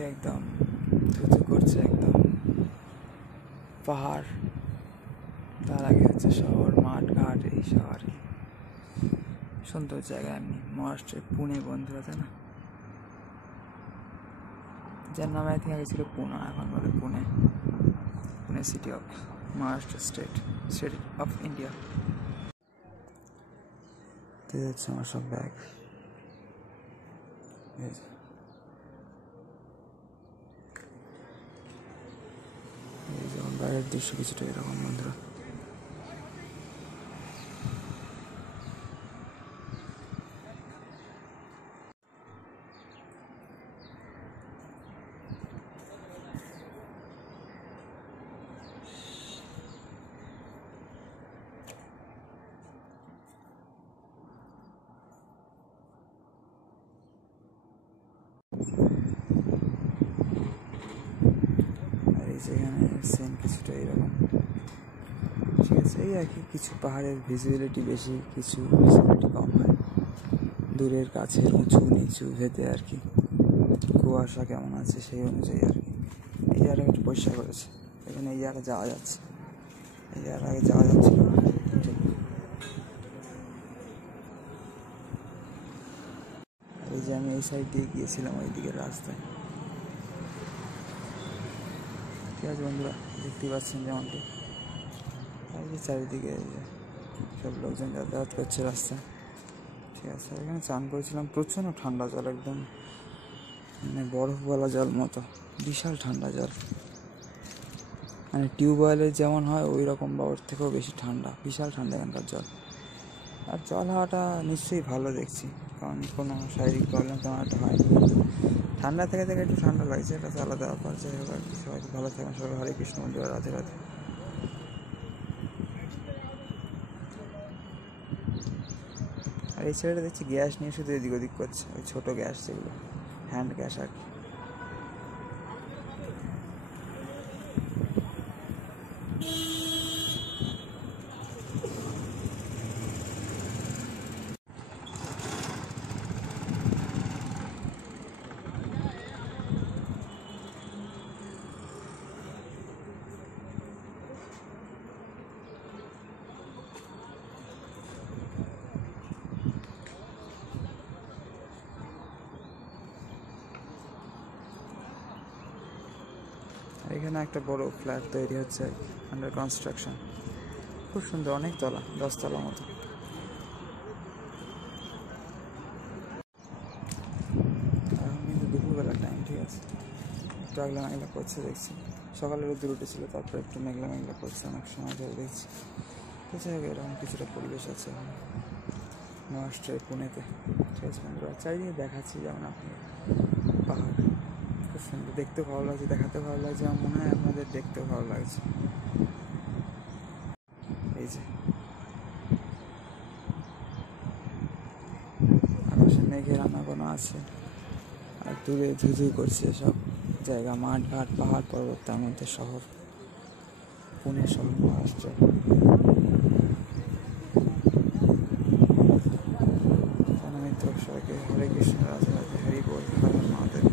চারিদিকে একদম ধুধু করছে, একদম পাহাড়, তার আগে হচ্ছে শহর, মাঠ ঘাট, এই সব আর কি। সুন্দর জায়গা এমনি। মহারাষ্ট্রের পুনে বন্ধু আছে না, যার নামে আগে ছিল পুনা, এখন বলে Pune. Pune city of Maharashtra state of India. যাচ্ছে আমার সব ব্যাগ। এই যেমন বাইরের দৃশ্য কিছুটা এরকম বন্ধুরা। আর এই যেখানে সেম কিছুটা এরকম, ঠিক আছে। এই আর কি, কিছু পাহাড়ের ভিজিবিলিটি বেশি, কিছু ভিজিবিলিটি কম হয়, দূরের কাছে, উঁচু নিচু ভেদে আর কি। কুয়াশা কেমন আছে সেই অনুযায়ী আর কি। এই জায়গাটা একটু পরিষ্কার করেছে, এখানে এই জায়গাটা যাওয়া যাচ্ছে, এই জায়গাটা আগে যাওয়া যাচ্ছিল না। এই যে আমি এই সাইড দিয়ে গিয়েছিলাম ওই দিকের রাস্তায়। ঠিক আছে বন্ধুরা, দেখতে পাচ্ছেন যেমনটি, এই যে চারিদিকে সব লোকজন যাতায়াত করছে রাস্তায়। ঠিক আছে, এখানে চান করেছিলাম, প্রচণ্ড ঠান্ডা জল, একদম মানে বরফ গলা জল মতো, বিশাল ঠান্ডা জল, মানে টিউবওয়েলের যেমন হয় ওই রকম বা ওর থেকেও বেশি ঠান্ডা, বিশাল ঠান্ডা এখানকার জল। আর জল হওয়াটা নিশ্চয়ই ভালো দেখছি, কারণ কোনো শারীরিক প্রবলেম তেমন একটা হয়নি। ঠান্ডা থেকে থেকে একটু ঠান্ডা লাগছে, এটা তো আলাদা ব্যাপার। যাই হোক আর কি, সবাই ভালো থাকেন, সবাই হরে কৃষ্ণ বন্ধুরা, রাধে রাধে। আর এই ছেলেটা দেখছি গ্যাস নিয়ে শুধু এদিক ওদিক করছে, ওই ছোটো গ্যাস যেগুলো হ্যান্ড গ্যাস আর কি। এখানে একটা বড় ফ্ল্যাট তৈরি হচ্ছে, আন্ডার কনস্ট্রাকশন, খুব সুন্দর, অনেক তলা, 10 তলা মতো। এখন কিন্তু দুপুরবেলার টাইম, ঠিক আছে, একটু আগলা মেঘলা করছে দেখছি, সকালে রোদ্দুর উঠেছিল, তারপর একটু মেঘলা মেঘলা করছে অনেক সময় ধরে দেখছি। তো যাই হোক, এরকম কিছুটা পরিবেশ আছে মহারাষ্ট্রের পুনেতে। ঠিক আছে বন্ধুরা, চারিদিকে দেখাচ্ছি যেমন আপনি পাহাড়, খুব সুন্দর, দেখতে ভালো লাগছে, দেখাতে ভালো লাগছে, আমার মনে হয় আপনাদের দেখতেও ভালো লাগছে। এই যে আকাশে মেঘের আনাগোনা আছে, আর দূরে ধুধু করছে সব জায়গা, মাঠ ঘাট, পাহাড় পর্বত, তার মধ্যে শহর, পুনে শহর, মহারাষ্ট্র। জানামিত্র সবাইকে হরে কৃষ্ণ, রাধে রাধে, হরি বল, হর হর মহাদেব।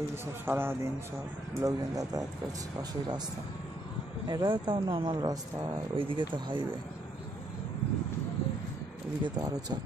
এই যে সব সারাদিন সব লোকজন যাতায়াত করছে পাশেই রাস্তা, এটা তাও নর্মাল রাস্তা, ওইদিকে তো হাইওয়ে, ওইদিকে তো আরও চাপ।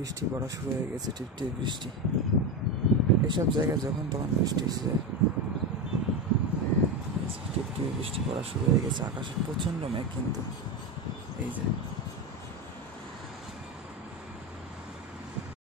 বৃষ্টি পড়া শুরু হয়ে গেছে, টিপ টিপ বৃষ্টি, এইসব জায়গায় যখন তখন বৃষ্টি এসে যায়। টিপ টিপ বৃষ্টি পড়া শুরু হয়ে গেছে, আকাশে প্রচণ্ড মেঘ কিন্তু, এই যে